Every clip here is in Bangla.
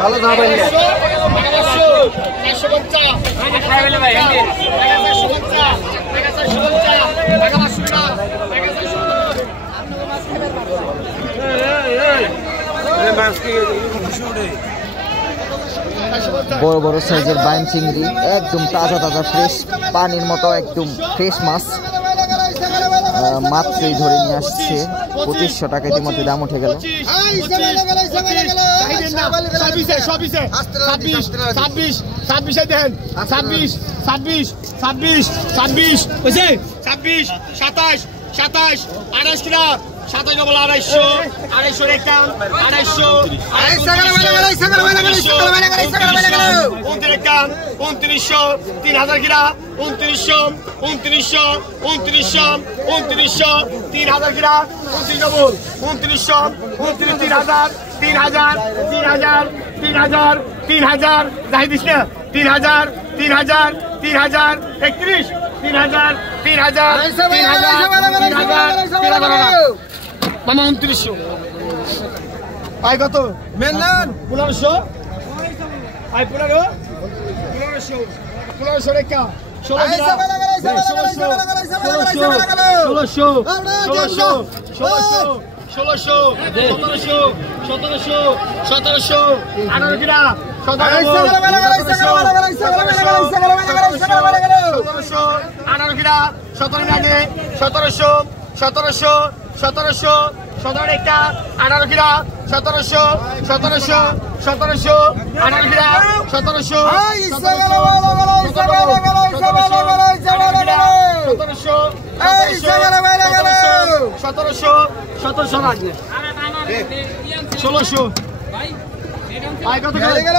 ভালো দাম ভাই বড় বড় সাইজের বাইম চিংড়ি একদম তাজা তাজা ফ্রেশ পানির মতো একদম ফ্রেশ মাছ মাত্রই ধরে নিয়ে আসছে 2500 টাকা ইতিমধ্যে দাম উঠে গেল 27 বলা 250 রেখান 250 2900 3000 গিরা 2900 3000 গিরা 2900 3000 যাই দিস না 3000 31 3000 মামা 2900 আই কত মেনলান 1500 আই 1500 রেখা 1600 18 কিরা 17 রেখা 18 কিরা 1700 18 কিরা 1700 লাগবে 1600 আই কত গেল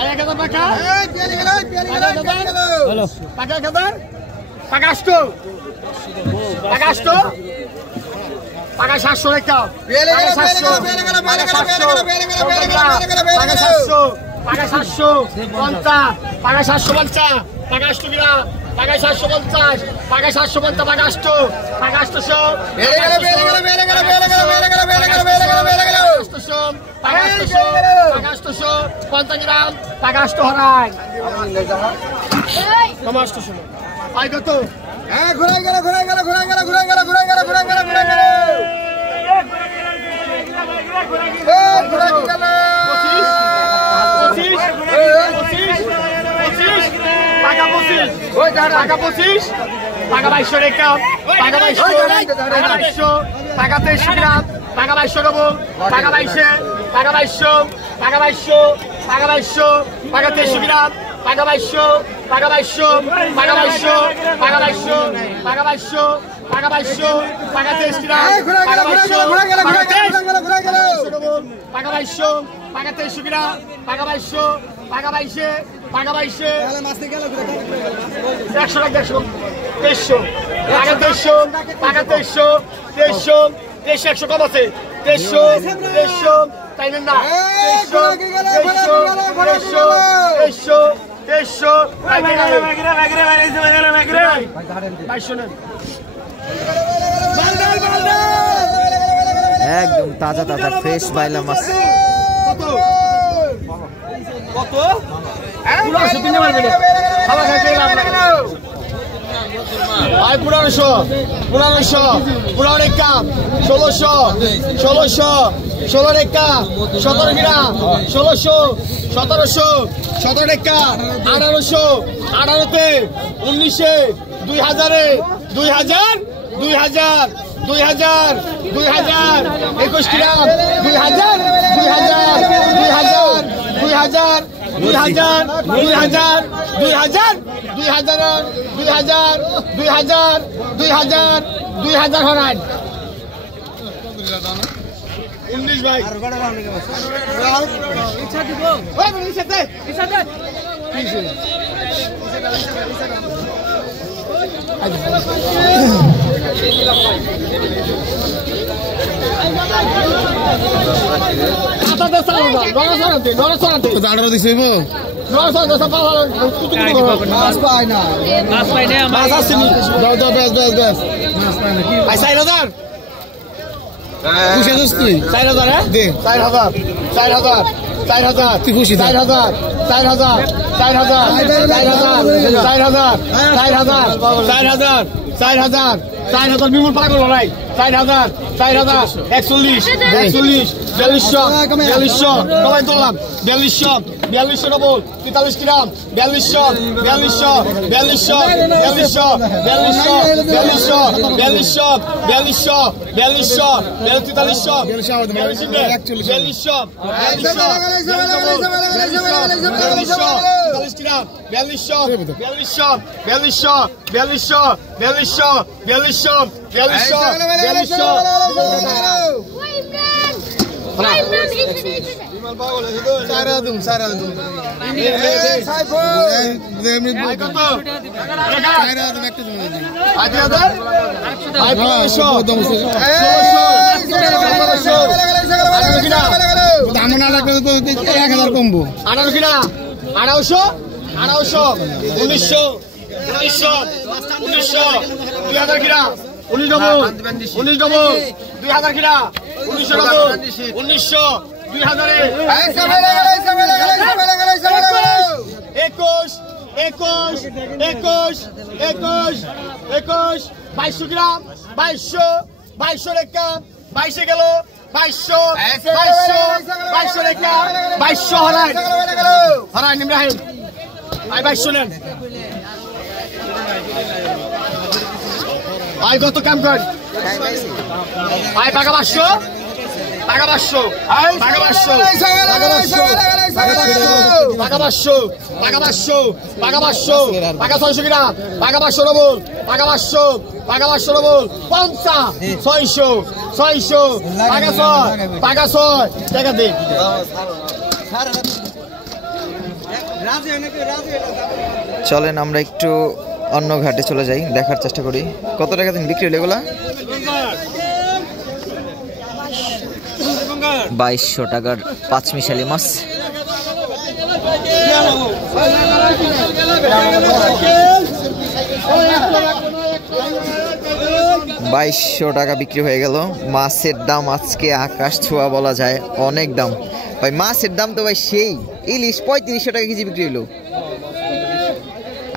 আই 1000 টাকা হ্যালো টাকা 1000 টাকা 700 রেখা 25 টাকা 2200 রেখা টাকা 2200 টাকা 23 গ্রাম টাকা 2200 দেবো টাকা 2200 টাকা 23 গ্রাম টাকা 2200 টাকা 23 গ্রাম টাকা 2200 টাকা 23 গ্রাম টাকা 22 টাকা 22 টাকা 100 টাকা 2300 টাকা 2300 100 কম আছে 2300 তাই না 2300 একদম তাজা তাজা ফ্রেশ বাইলা মাছ কত পুরো কিনে মারবে খাওয়া খাইতে ভাই 1500 রেখা 16 রেখা 17 গ্রাম 17 রেখা 18তে 19 2000 21 গ্রাম 2000 হরান 19 ভাই ইচ্ছা দিব ওই ইচ্ছা দে মাছ পায় না মাছ আসেনি দাও দাও বেশ বেশ বেশ 4000 খুশি আছিস তুই 4000 হ্যাঁ দে 4000 4000 4000 তুই খুশি 4000 4000 4000 4000 4000 বিমল পাগল নাই 4000 4000 41 41 4200 সবাই তুললাম 4200 ডবল 43 গ্রাম 4200 কমবো 1800 1900 2000 কিনা 19 ডবল 2000 কিনা 1900 ডবল 1900 2000 21 2200 গ্রাম 2200 রেখা 22 গেল 2200 রেখা 2200 হারাই ইব্রাহিম আই 2200 নেন আই কত কাম কর আই পাকা 500 পাকা 500 পাকা 500 পাকা 500 পাকা 600 গ্রাম পাকা 500 ডবল পাকা 500 ডবল 50 600 পাকা 6 টাকা দে চলেন আমরা একটু অন্য ঘাটে চলে যাই, দেখার চেষ্টা করি কত টাকা দিন বিক্রি হলো এগুলা। 2200 টাকার 5 মিশালি মাছ। 2200 টাকা বিক্রি হয়ে গেল। মাছের দাম আজকে আকাশ ছোঁয়া বলা যায়, অনেক দাম ভাই। মাছের দাম তো ভাই সেই ইলিশ 3500 টাকা কেজি বিক্রি হলো।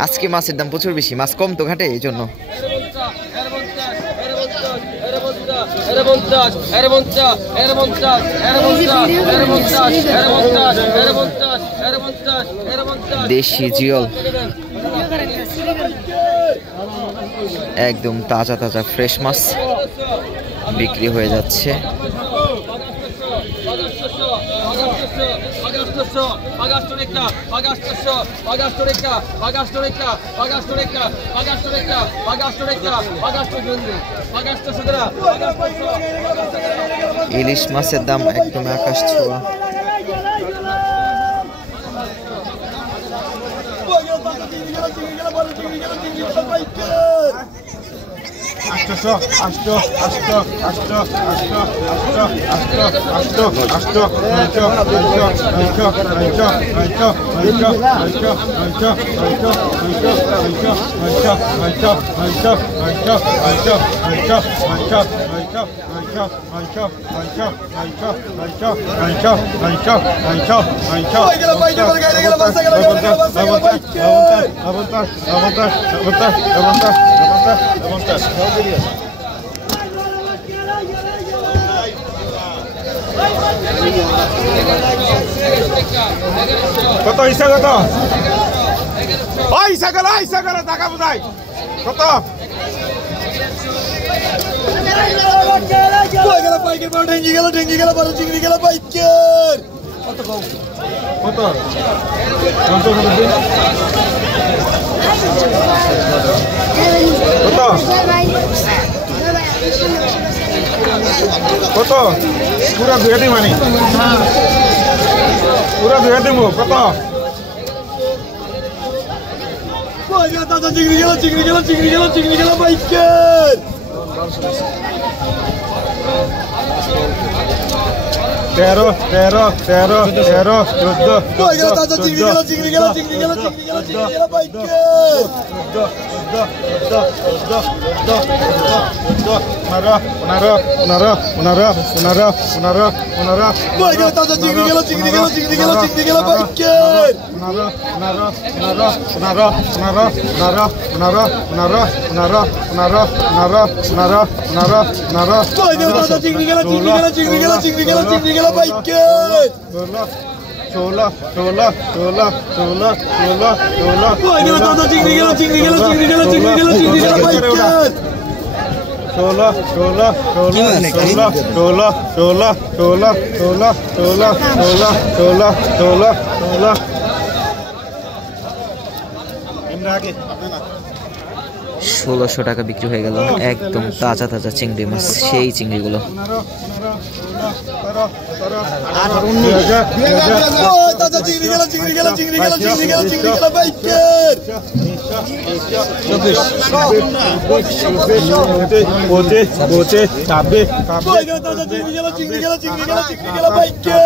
আজকে মাছের দাম প্রচুর বেশি, মাছ কম তো ঘাটে, এই জন্য। দেশি জিওল একদম তাজা তাজা ফ্রেশ মাছ বিক্রি হয়ে যাচ্ছে। ইলিশ মাছের দাম একদম আকাশ ছোঁয়া। কত ইসা কত ওই ইসা গেল টাকা বুঝাই কত ঢেঙ্গি গেল বড় চিংড়ি গেল পাইকার কত কত কত পুরা দুই হাতে মানি পুরা দুই হাতে মুখ কত চিংড়ি গেল পাইকার 13 13 13 13 14 কই গেল তাজা চিংড়ি গেল চিংড়ি গেল চিংড়ি গেল চিংড়ি গেল চিংড়ি গেল বাইকে 15 কই গেল তাজা চিংড়ি গেল চিংড়ি গেল চিংড়ি গেল চিংড়ি গেল বাইকে কই গেল তাজা চিংড়ি গেল চিংড়ি গেল চিংড়ি গেল চিংড়ি গেল চিংড়ি গেল বাইকে 16 কই গেল তাজা চিংড়ি গেল চিংড়ি গেল চিংড়ি গেল চিংড়ি গেল চিংড়ি গেল বাইকে 1600 টাকা বিক্রি হয়ে গেল একদম তাজা তাজা চিংড়ি মাছ সেই চিংড়িগুলো তাজা চিংড়ি গেল চিংড়ি গেল চিংড়ি গেল চিংড়ি গেল চিংড়ি গেল বাইকে 25 26 কই গেল তাজা চিংড়ি গেল চিংড়ি গেল চিংড়ি গেল চিংড়ি গেল বাইকে